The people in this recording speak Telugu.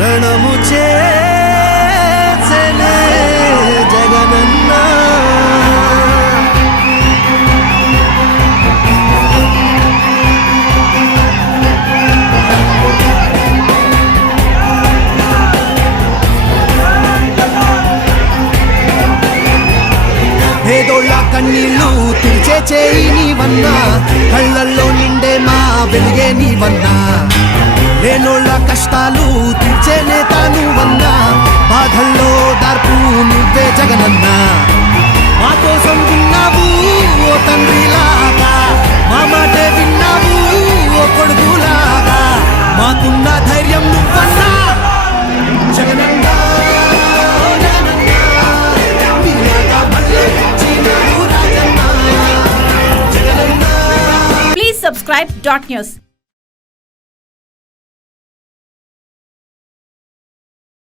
రణము చేసెనే జగనన్న పేదోళ్ళ కన్నీళ్ళు తుడిచే చేయి నీవన్నా, కళ్ళల్లో నిండే మా వెలుగే నీవన్నా, లేనోళ్ళ కష్టాలు తీర్చే నేత నువ్వన్నా, బాధల్లో దార్పు నువ్వే జగనన్నా. మా కోసం విన్నావు ఓ తండ్రిలాగా, మా మాటే విన్నావు ఓ కొడుకులాగా, మాకున్న ధైర్యం నువ్వన్నా జగనన్నా. Please subscribe Dot News.